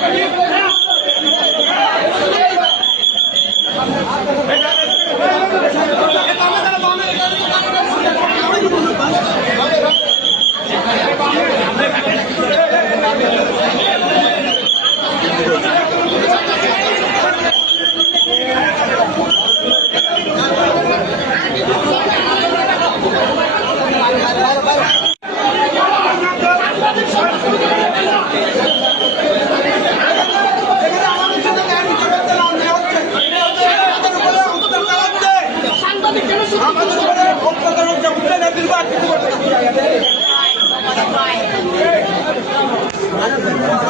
Amen. Vai, vai, vai.